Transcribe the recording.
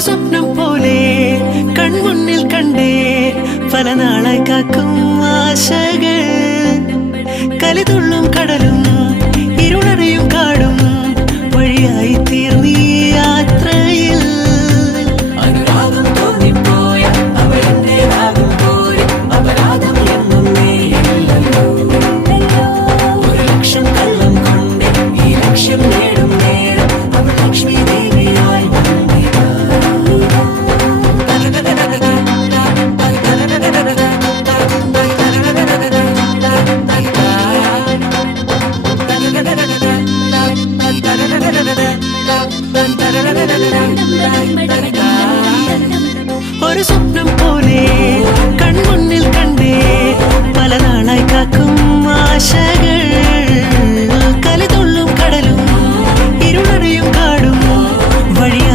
സ്വപ്നം പോലെ കൺമുന്നിൽ കണ്ടേ പല നാളായി കാക്കും ആശകൾ കലിതുള്ളും കടലും